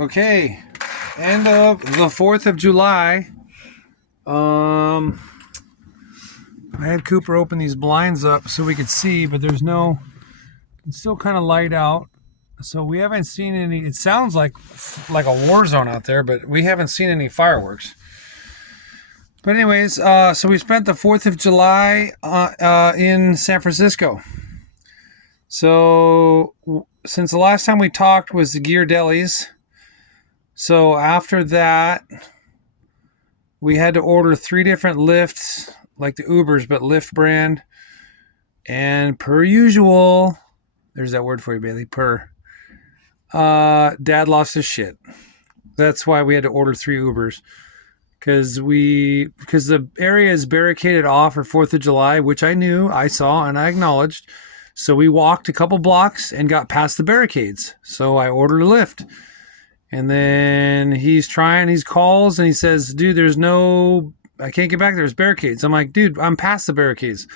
Okay, end of the 4th of July. I had Cooper open these blinds up so we could see, but there's no, it's still kind of light out. So we haven't seen any, it sounds like a war zone out there, but we haven't seen any fireworks. But anyways, so we spent the 4th of July in San Francisco. So since the last time we talked was the Ghirardelli's. So after that, we had to order 3 different Lyfts, like the Ubers, but Lyft brand. And per usual, there's that word for you, Bailey, Dad lost his shit. That's why we had to order 3 Ubers. Because the area is barricaded off for 4th of July, which I knew, I saw, and I acknowledged. So we walked a couple blocks and got past the barricades. So I ordered a Lyft. And then he calls and he says, dude, I can't get back there. There's barricades. I'm like, dude, I'm past the barricades.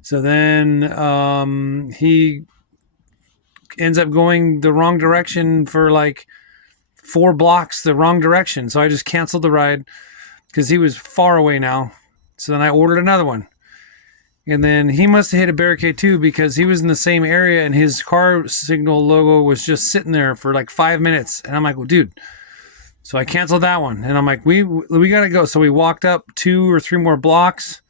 So then he ends up going the wrong direction for like 4 blocks the wrong direction. So I just canceled the ride because he was far away now. So then I ordered another one. And then he must have hit a barricade too because he was in the same area and his car signal logo was just sitting there for like 5 minutes. And I'm like, well, dude. So I canceled that one. And I'm like, we got to go. So we walked up 2 or 3 more blocks,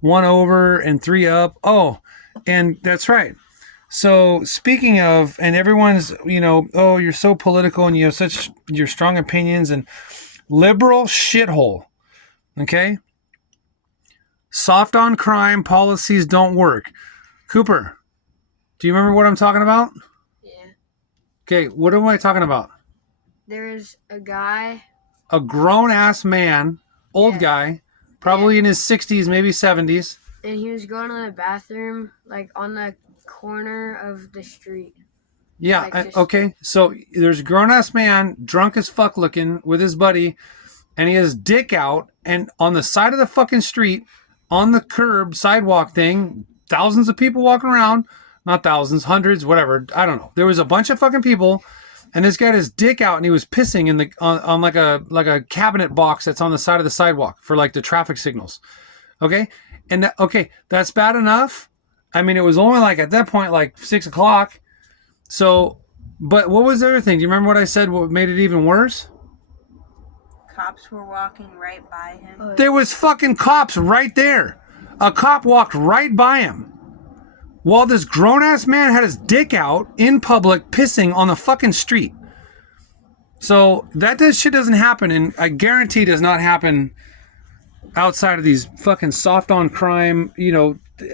1 over and 3 up. Oh, and that's right. So speaking of, and everyone's, oh, you're so political and you have your strong opinions and liberal shithole. Okay. Soft on crime policies don't work. Cooper, do you remember what I'm talking about? Yeah. Okay, what am I talking about? There's a guy. A grown-ass man, old guy, probably in his 60s, maybe 70s. And he was going to the bathroom, like, on the corner of the street. Yeah, Like okay. So there's a grown-ass man, drunk as fuck looking, with his buddy, and he has dick out, and on the side of the fucking street, on the curb sidewalk thing, thousands of people walking around, not thousands, hundreds, whatever. I don't know. There was a bunch of fucking people, and this guy had his dick out, and he was pissing in on like a cabinet box that's on the side of the sidewalk for like the traffic signals. Okay, and that's bad enough. I mean, it was only like at that point like 6 o'clock. So, but what was the other thing? Do you remember what I said? What made it even worse? Cops were walking right by him. There was fucking cops right there. A cop walked right by him while this grown-ass man had his dick out in public pissing on the fucking street. So shit doesn't happen, and I guarantee does not happen outside of these fucking soft on crime,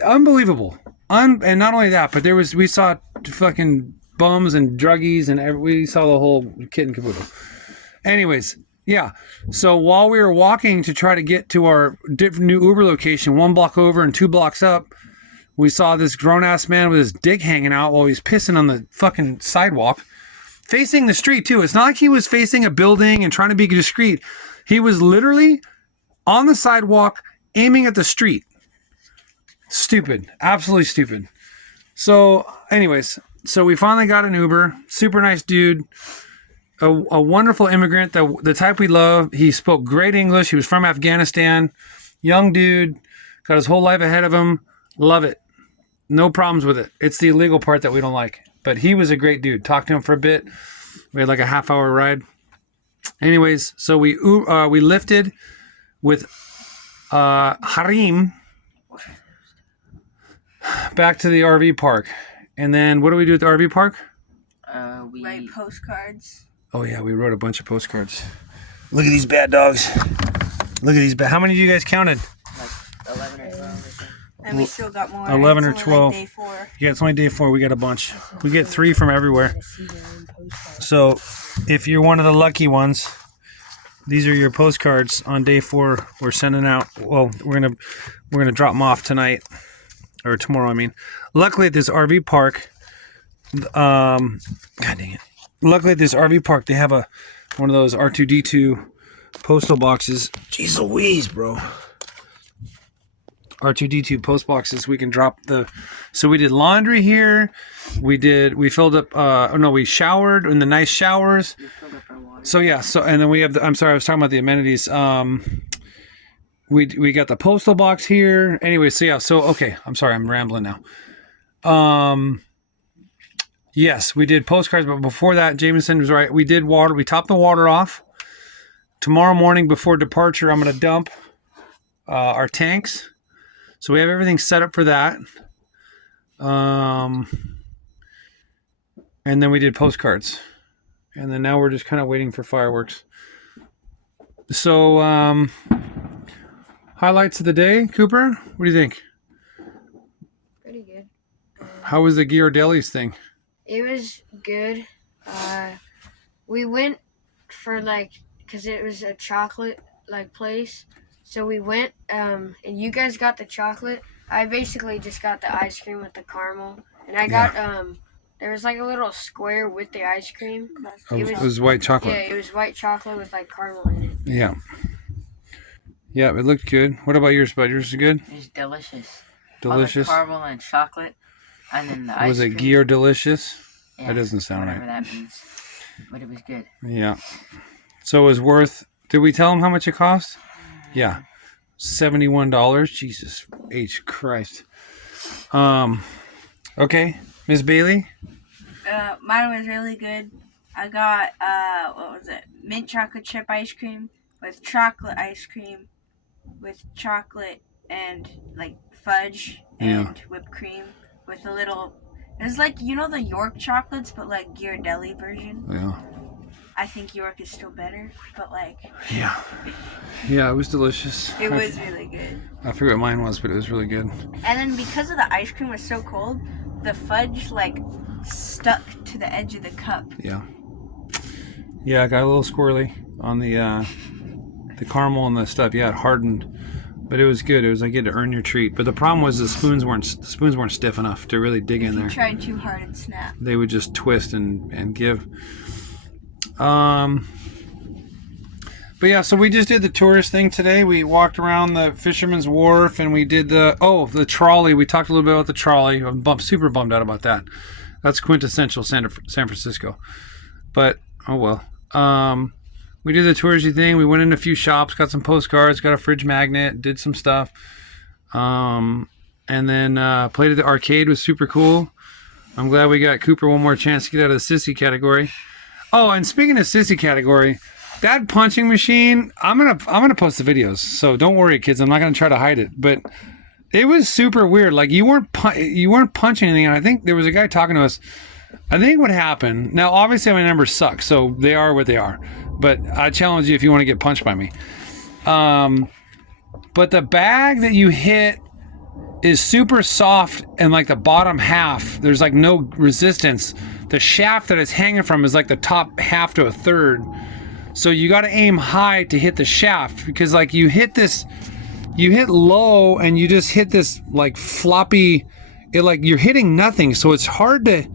unbelievable. And not only that, but we saw fucking bums and druggies, and we saw the whole kit and caboodle. Anyways, yeah. So while we were walking to try to get to our different new Uber location, 1 block over and 2 blocks up, we saw this grown-ass man with his dick hanging out while he's pissing on the fucking sidewalk, facing the street too. It's not like he was facing a building and trying to be discreet. He was literally on the sidewalk aiming at the street. Stupid. Absolutely stupid. So anyways, so we finally got an Uber. Super nice dude. A wonderful immigrant, the type we love. He spoke great English. He was from Afghanistan. Young dude. Got his whole life ahead of him. Love it. No problems with it. It's the illegal part that we don't like. But he was a great dude. Talked to him for a bit. We had like a half-hour ride. Anyways, so we lifted with Harim back to the RV park. And then what do we do at the RV park? We write postcards. Oh, yeah, we wrote a bunch of postcards. Look at these bad dogs. Look at these bad. How many of you guys counted? Like 11 or 12. And we still got more. 11 or 12. Like day 4. Yeah, it's only day 4. We got a bunch. We get 3 from everywhere. So if you're one of the lucky ones, these are your postcards on day 4. We're sending out. Well, we're gonna drop them off tonight or tomorrow. I mean, luckily at this RV park, God dang it. Luckily at this RV park, they have one of those R2-D2 postal boxes. Jeez Louise, bro. R2-D2 post boxes. We can drop so we did laundry here. We filled up, we showered in the nice showers. We filled up our water. So yeah, so and then we have I'm sorry, I was talking about the amenities. We got the postal box here. Anyway, so yeah, so okay, I'm sorry, I'm rambling now. Yes, we did postcards, but before that, Jameson was right. We did water. We topped the water off. Tomorrow morning before departure, I'm going to dump our tanks. So we have everything set up for that. And then we did postcards. And then now we're just kind of waiting for fireworks. So, highlights of the day, Cooper? What do you think? Pretty good. How was the Ghirardelli's thing? It was good. We went for because it was a chocolate place. So we went, and you guys got the chocolate. I basically just got the ice cream with the caramel, and I got there was a little square with the ice cream. It was white chocolate. Yeah, it was white chocolate with caramel in it. Yeah. Yeah, it looked good. What about yours, bud? Yours is good? It was delicious. Delicious? All the caramel and chocolate. And then the ice Was it cream. Gear Delicious? Yeah, That doesn't sound whatever right. that means. But it was good. Yeah. So it was worth... Did we tell them how much it cost? Yeah. $71. Jesus H. Christ. Okay. Miss Bailey? Mine was really good. I got what was it? Mint chocolate chip ice cream with chocolate ice cream with chocolate and fudge and whipped cream with a little. It was the York chocolates, but Ghirardelli version. Yeah. I think York is still better, but Yeah. Yeah, it was delicious. it was really good. I forget what mine was, but it was really good. And then because of the ice cream was so cold, the fudge stuck to the edge of the cup. Yeah. Yeah, I got a little squirrely on the caramel and the stuff. Yeah, it hardened, but it was good. It was like you had to earn your treat. But the problem was the spoons weren't stiff enough to really dig in If you there. tried too hard and snap. They would just twist and give. But yeah, so we just did the tourist thing today. We walked around the Fisherman's Wharf and we did the trolley. We talked a little bit about the trolley. I'm super bummed out about that. That's quintessential San Francisco. But oh well. We did the touristy thing. We went in a few shops, got some postcards, got a fridge magnet, did some stuff. And then played at the arcade. Was super cool. I'm glad we got Cooper one more chance to get out of the sissy category. Oh, and speaking of sissy category, that punching machine, I'm gonna post the videos. So don't worry, kids. I'm not gonna try to hide it. But it was super weird. You weren't punching anything. And I think there was a guy talking to us. I think what happened. Now, obviously, my numbers suck, so they are what they are. But I challenge you if you want to get punched by me. But the bag that you hit is super soft, and the bottom half, there's no resistance. The shaft that it's hanging from is the top half to a third. So you got to aim high to hit the shaft because you hit low and you just hit this floppy. You're hitting nothing, so it's hard to.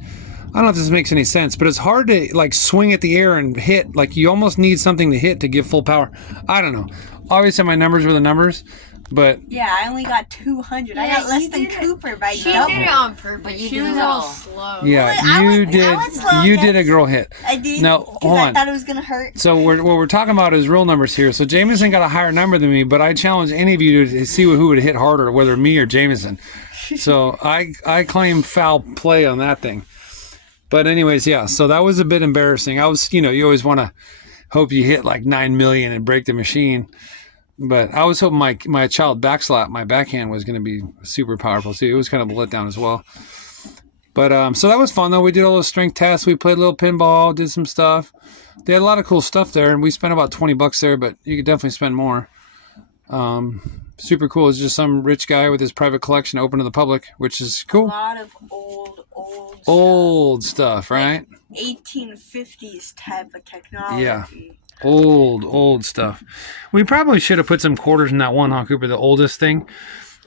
I don't know if this makes any sense, but it's hard to swing at the air and hit. You almost need something to hit to give full power. I don't know. Obviously, my numbers were the numbers, but Yeah, I only got 200. I Yeah, got less you than did it. Cooper by She double. did it on purpose. But you She did was it a little all. slow. yeah, I you went did. slow, You yes. did a girl hit. I did. No, because hold I on. thought it was gonna hurt. So what we're talking about is real numbers here. So Jameson got a higher number than me, but I challenge any of you to see who would hit harder, whether me or Jameson. So I claim foul play on that thing. But anyways, yeah. So that was a bit embarrassing. I was, you always want to hope you hit 9 million and break the machine. But I was hoping my child backslap, my backhand was going to be super powerful too. It was kind of a letdown as well. But so that was fun though. We did all those strength tests. We played a little pinball, did some stuff. They had a lot of cool stuff there, and we spent about $20 there. But you could definitely spend more. Super cool. It's just some rich guy with his private collection open to the public, which is A cool. lot of old Old stuff, right? 1850s type of technology. Yeah. Old stuff. We probably should have put some quarters in that one, huh, Cooper? The oldest thing.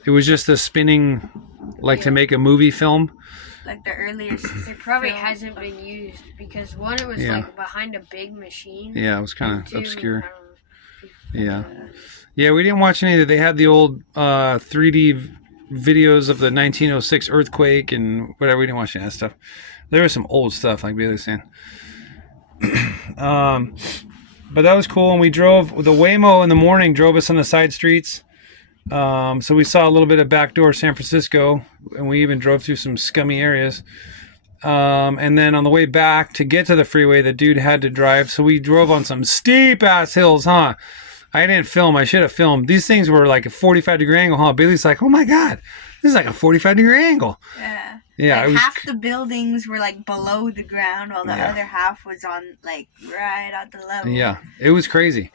It was just the spinning, to make a movie film. The earlier. It probably hasn't been used because one, it was Yeah. behind a big machine. Yeah, it was kind and of two, obscure. I don't know. Yeah. Yeah, we didn't watch any of it. They had the old 3D videos of the 1906 earthquake and whatever. We didn't watch any of that stuff. There was some old stuff, like Bailey was saying. but that was cool. And we drove the Waymo in the morning, drove us on the side streets. So we saw a little bit of backdoor San Francisco, and we even drove through some scummy areas. And then on the way back to get to the freeway, the dude had to drive. So we drove on some steep ass hills, huh? I didn't film. I should have filmed. These things were like a 45-degree angle, huh? Bailey's like, oh my God, this is like a 45-degree angle. Yeah. Yeah. Like it was, half the buildings were like below the ground, while the Yeah. other half was on like right at the level. yeah, it was crazy.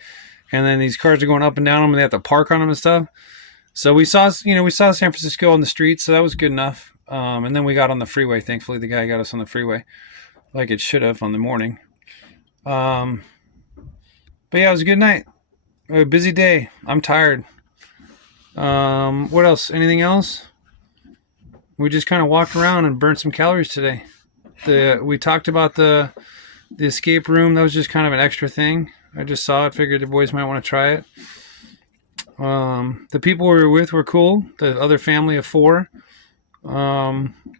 And then these cars are going up and down them, and they have to park on them and stuff. So we saw San Francisco on the streets, so that was good enough. And then we got on the freeway. Thankfully, the guy got us on the freeway, like it should have on the morning. But yeah, it was a good night. A busy day. I'm tired. What else? Anything else? We just kind of walked around and burned some calories today. We talked about the escape room. That was just kind of an extra thing. I just saw it. Figured the boys might want to try it. The people we were with were cool. The other family of 4.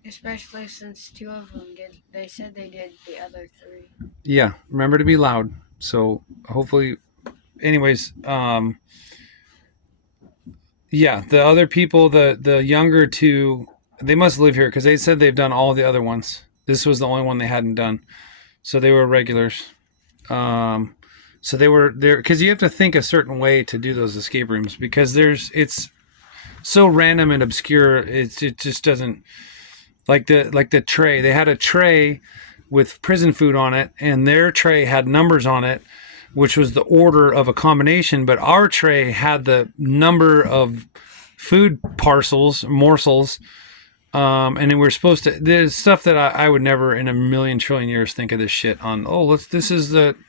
Especially since 2 of them did. They said they did the other 3. Yeah, remember to be loud. So hopefully, anyways, yeah, the other people, the younger 2, they must live here because they said they've done all the other ones. This was the only one they hadn't done, so they were regulars. So they were there because you have to think a certain way to do those escape rooms because it's so random and obscure. It just doesn't like the tray. They had a tray with prison food on it, and their tray had numbers on it, which was the order of a combination. But our tray had the number of food morsels. And then we're supposed to. There's stuff that I would never in a million trillion years think of this shit on.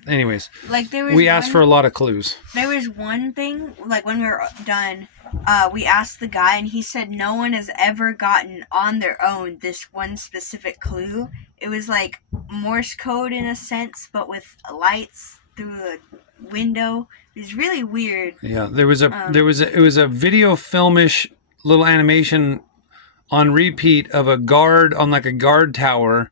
Anyways. Like We asked for a lot of clues. There was one thing, like when we were done, we asked the guy, and he said no one has ever gotten on their own this one specific clue. It was like Morse code in a sense, but with lights through a window. It was really weird. Yeah, it was a video filmish little animation on repeat of a guard on like a guard tower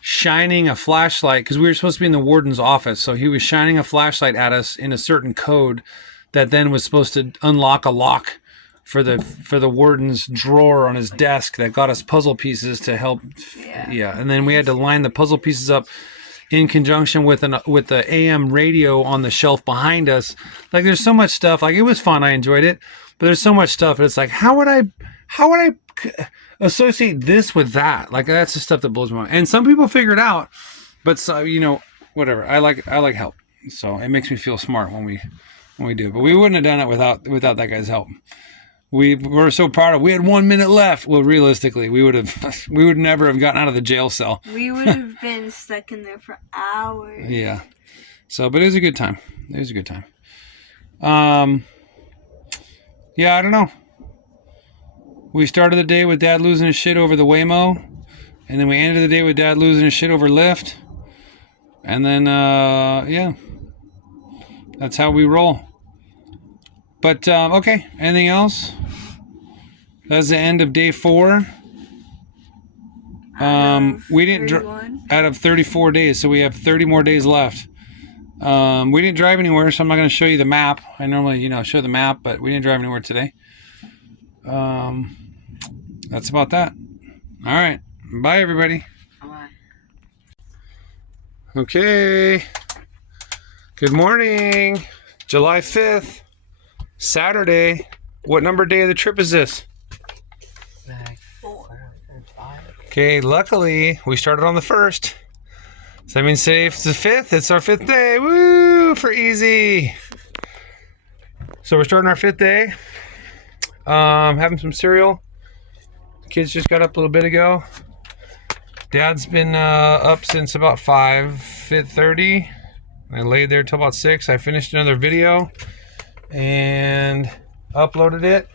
shining a flashlight because we were supposed to be in the warden's office. So he was shining a flashlight at us in a certain code that then was supposed to unlock a lock for the warden's drawer on his desk that got us puzzle pieces to help. Yeah. And then we had to line the puzzle pieces up in conjunction with the AM radio on the shelf behind us. Like there's so much stuff. Like it was fun. I enjoyed it, but there's so much stuff. It's like, how would I associate this with that? Like that's the stuff that blows my mind. And some people figure it out, but so, whatever. I like help, so it makes me feel smart when we do. But we wouldn't have done it without that guy's help. We were so proud of. We had 1 minute left. Well, realistically, we would never have gotten out of the jail cell. We would have been stuck in there for hours. Yeah. So, but it was a good time. Yeah, I don't know. We started the day with Dad losing his shit over the Waymo, and then we ended the day with Dad losing his shit over Lyft, and then yeah, that's how we roll. But okay, anything else? That's the end of day 4. We didn't out of 34 days, so we have 30 more days left. We didn't drive anywhere, so I'm not going to show you the map. I normally, show the map, but we didn't drive anywhere today. That's about that. All right. Bye, everybody. Bye. Okay. Good morning. July 5th, Saturday. What number day of the trip is this? Like 4 or 5. Okay, luckily, we started on the 1st. So that means today it's the 5th. It's our 5th day. Woo! For easy. So we're starting our 5th day. Having some cereal. The kids just got up a little bit ago. Dad's been up since about 5:30. I laid there till about 6. I finished another video and uploaded it.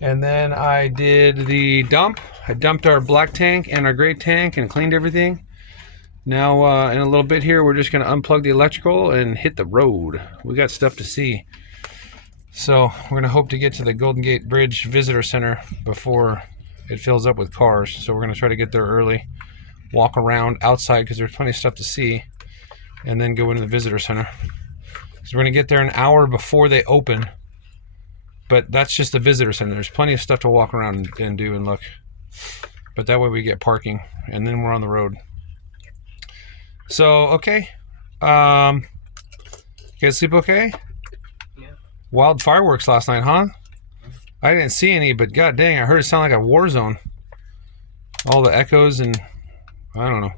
And then I did the dump. I dumped our black tank and our gray tank and cleaned everything. Now, in a little bit here, we're just going to unplug the electrical and hit the road. We got stuff to see. So we're going to hope to get to the Golden Gate Bridge Visitor Center before it fills up with cars. So we're going to try to get there early, walk around outside because there's plenty of stuff to see. and then go into the visitor center. So we're gonna get there an hour before they open, but that's just the visitor center. There's plenty of stuff to walk around and do and look, but that way we get parking, and then we're on the road. So okay, you guys sleep okay? Yeah. Wild fireworks last night, huh? I didn't see any, but god dang, I heard it sound like a war zone. All the echoes and I don't know.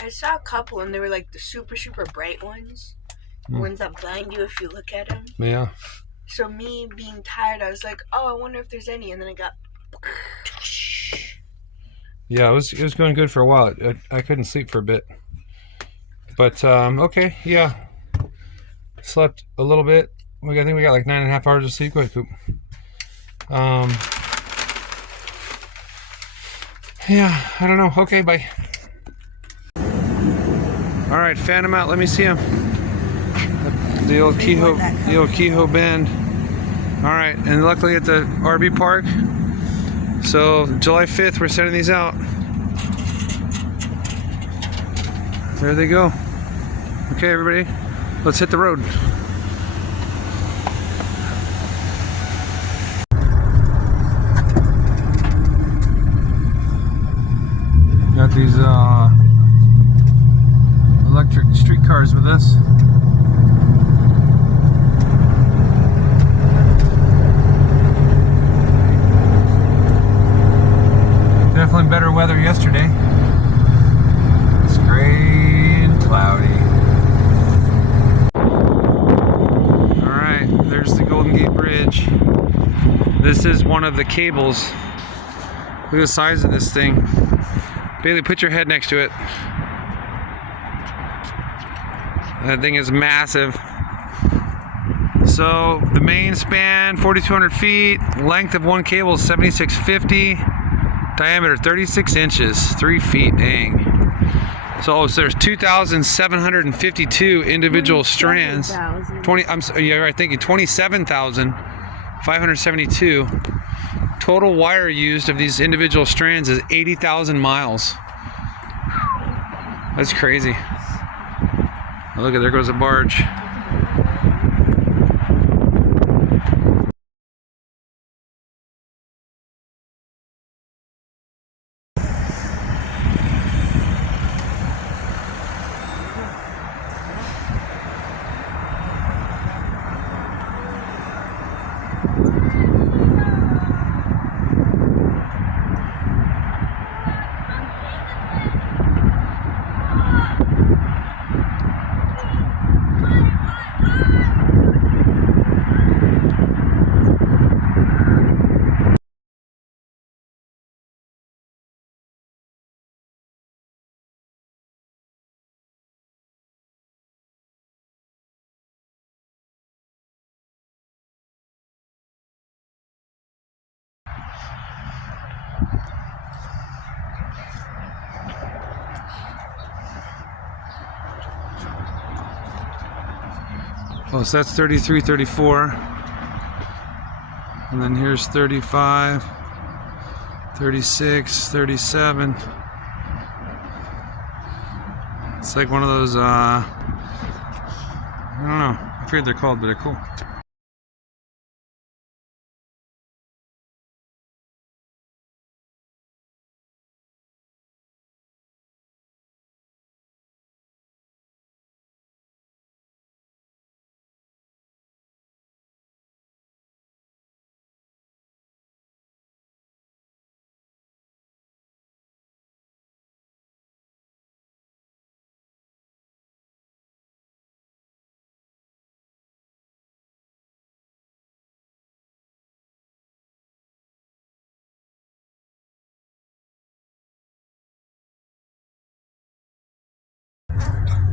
I saw a couple, and they were like the super, super bright ones. The ones that blind you if you look at them. Yeah. So me being tired, I was like, oh, I wonder if there's any. And then I got... Yeah, it was going good for a while. I couldn't sleep for a bit. But, okay, yeah. Slept a little bit. I think we got like 9.5 hours of sleep. Go ahead, Coop. Yeah, I don't know. Okay, bye. All right, fan him out. Let me see him. The old Kehoe band. All right, and luckily at the RV park. So July 5th, we're sending these out. There they go. Okay, everybody, let's hit the road. Got these electric streetcars with us. Definitely better weather yesterday. It's gray and cloudy. Alright, there's the Golden Gate Bridge. This is one of the cables. Look at the size of this thing. Bailey, put your head next to it. That thing is massive. So the main span 4,200 feet, length of one cable is 7,650, diameter 36 inches, 3 feet. Dang. So there's 2,752 individual strands. 20. Yeah, right. Thinking 27,572. Total wire used of these individual strands is 80,000 miles. That's crazy. Oh, look at, there goes a barge. Oh, so that's 33, 34. And then here's 35, 36, 37. It's like one of those, I don't know. I forget what they're called, but they're cool.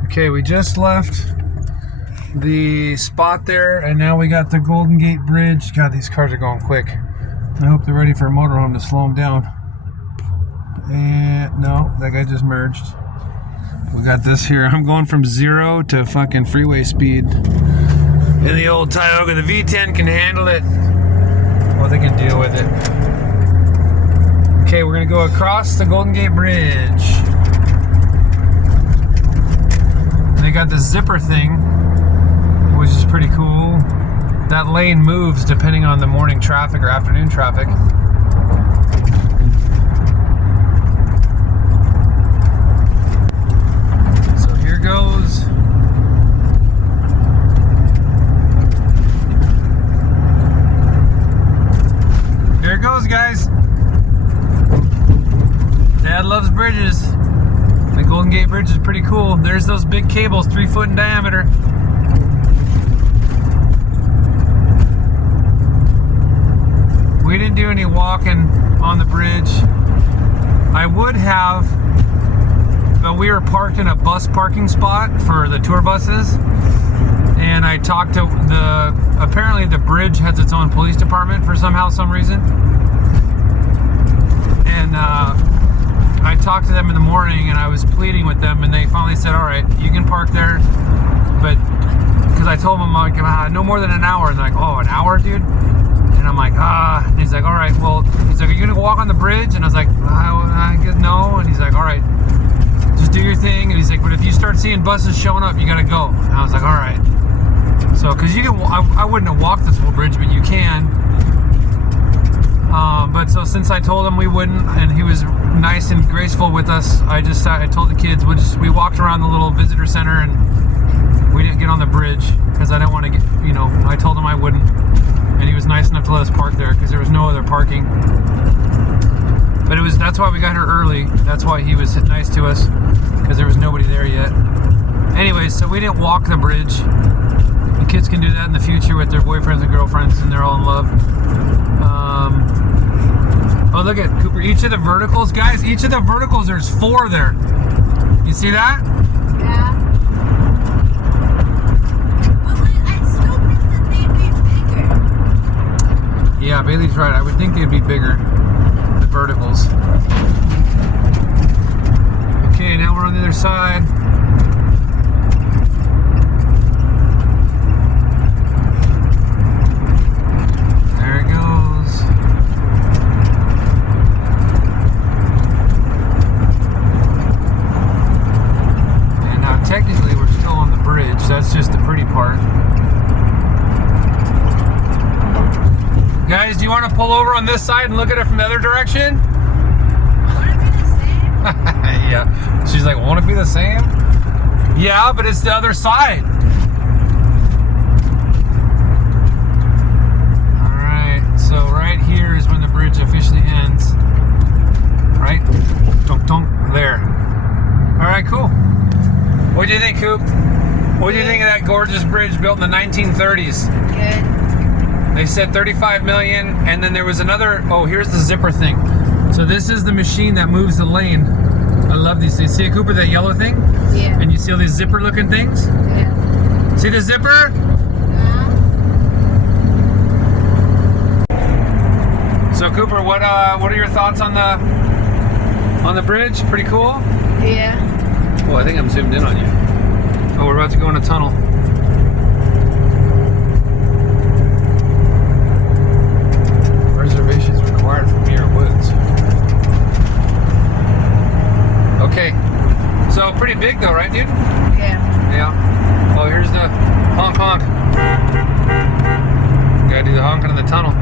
Okay, we just left the spot there, and now we got the Golden Gate Bridge. God, these cars are going quick. I hope they're ready for a motorhome to slow them down. And no, that guy just merged. We got this here. I'm going from 0 to fucking freeway speed. And the old Tioga, the V10 can handle it. Well, they can deal with it. Okay, we're gonna go across the Golden Gate Bridge. They got the zipper thing, which is pretty cool. That lane moves depending on the morning traffic or afternoon traffic. So here goes. Here it goes, guys. Dad loves bridges. The Golden Gate Bridge is pretty cool. There's those big cables, 3 foot in diameter. We didn't do any walking on the bridge. I would have, but we were parked in a bus parking spot for the tour buses. And I talked to apparently the bridge has its own police department for some reason. And I talked to them in the morning and I was pleading with them and they finally said, all right, you can park there. But, because I told them, I'm like, no more than an hour. And they're like, oh, an hour, dude? And I'm like, And he's like, all right, well, he's like, are you going to walk on the bridge? And I was like, I guess no. And he's like, all right, just do your thing. And he's like, but if you start seeing buses showing up, you got to go. And I was like, all right. So, because you can, I wouldn't have walked this whole bridge, but you can. But so since I told him we wouldn't, and he was nice and graceful with us, I told the kids, we walked around the little visitor center and we didn't get on the bridge because I didn't want to get, I told him I wouldn't. And he was nice enough to let us park there because there was no other parking. But that's why we got here early. That's why he was nice to us, because there was nobody there yet. Anyways, so we didn't walk the bridge. The kids can do that in the future with their boyfriends and girlfriends, and they're all in love. Oh, look at Cooper. Each of the verticals, guys, there's 4 there. You see that? Yeah. Well, I still think that they'd be bigger. Yeah, Bailey's right. I would think they'd be bigger, the verticals. Okay, now we're on the other side. There it goes. And now technically we're still on the bridge. That's just the pretty part. Guys, do you want to pull over on this side and look at it from the other direction? Would it be the same? Yeah. She's like, won't it be the same? Yeah, but it's the other side. Alright, so right here is when the bridge officially ends. Right? Dunk, dunk, there. Alright, cool. What do you think, Coop? What do you think of that gorgeous bridge built in the 1930s? Good. They said 35 million, and then there was another, here's the zipper thing. So this is the machine that moves the lane. I love these. You see it, Cooper, that yellow thing? Yeah. And you see all these zipper looking things? Yeah. See the zipper? So Cooper, what are your thoughts on the bridge? Pretty cool? Yeah. Oh, I think I'm zoomed in on you. Oh, we're about to go in a tunnel. Reservations required for Muir Woods. Okay. So pretty big though, right, dude? Yeah. Yeah. Oh, here's the honk honk. Gotta do the honking in the tunnel.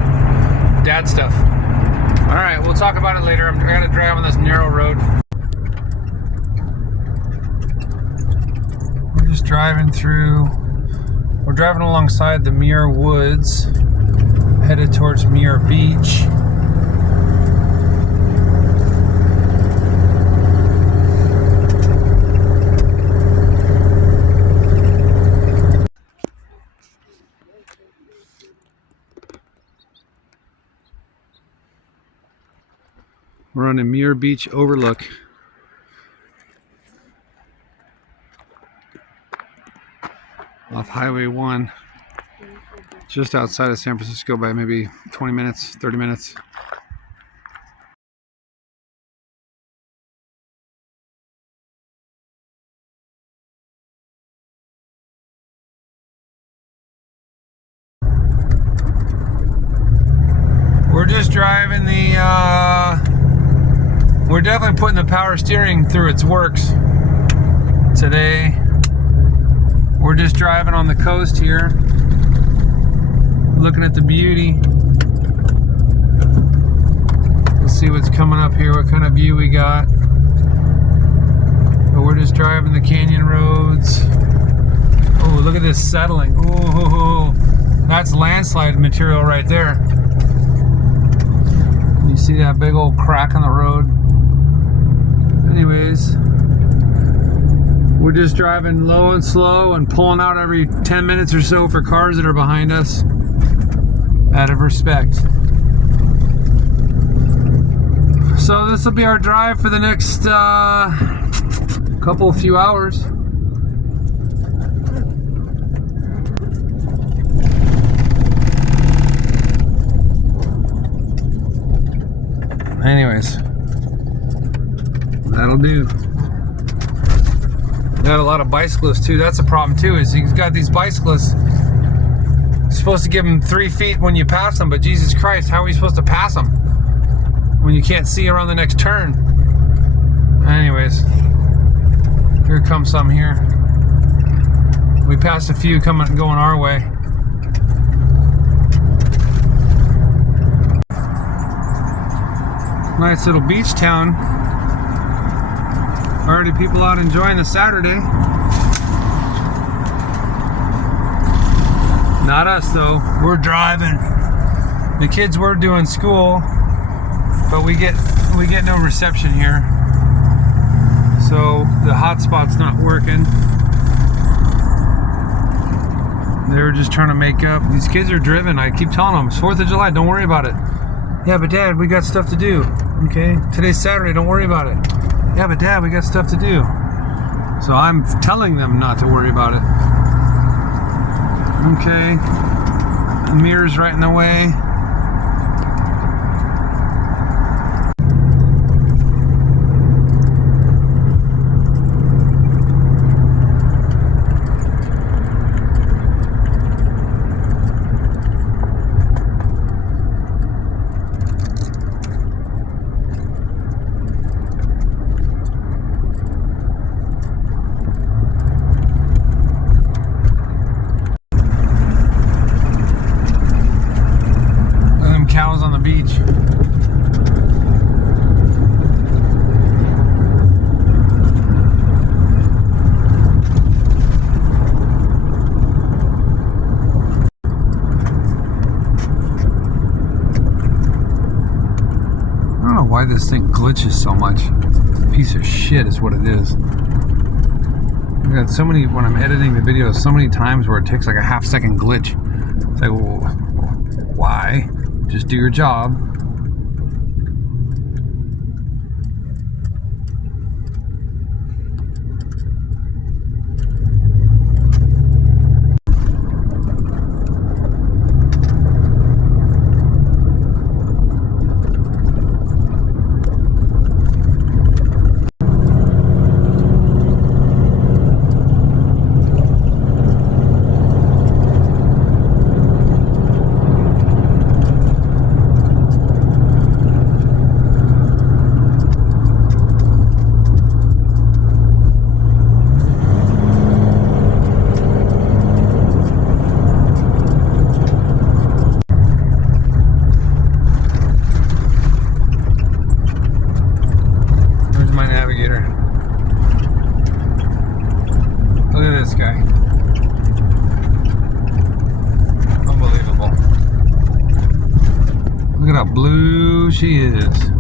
Dad stuff. Alright, we'll talk about it later. I gotta drive on this narrow road. We're just driving through. We're driving alongside the Muir Woods, headed towards Muir Beach. We're on a Muir Beach overlook. Off Highway 1. Just outside of San Francisco by maybe 20 minutes, 30 minutes. We're just driving we're definitely putting the power steering through its works today. We're just driving on the coast here, looking at the beauty. Let's see what's coming up here, what kind of view we got. But we're just driving the canyon roads. Oh, look at this settling. Oh, that's landslide material right there. You see that big old crack on the road. Anyways, we're just driving low and slow and pulling out every 10 minutes or so for cars that are behind us, out of respect. So this will be our drive for the next few hours. Anyways, that'll do. Got a lot of bicyclists too. That's a problem too, is he's got these bicyclists. You're supposed to give them 3 feet when you pass them, but Jesus Christ, how are you supposed to pass them when you can't see around the next turn? Anyways, here comes some here. We passed a few going our way. Nice little beach town. Already people out enjoying the Saturday. Not us though. We're driving. The kids were doing school, but we get no reception here. So the hotspot's not working. They were just trying to make up. These kids are driven. I keep telling them, it's 4th of July, don't worry about it. Yeah, but Dad, we got stuff to do. Okay, today's Saturday, don't worry about it. Yeah, but Dad, we got stuff to do. So I'm telling them not to worry about it. Okay, the mirror's right in the way. Cows on the beach. I don't know why this thing glitches so much. Piece of shit is what it is. I've got so many, when I'm editing the videos, so many times where it takes like a half-second glitch. It's like, well, why? Just do your job. Look at this guy. Unbelievable. Look at how blue she is.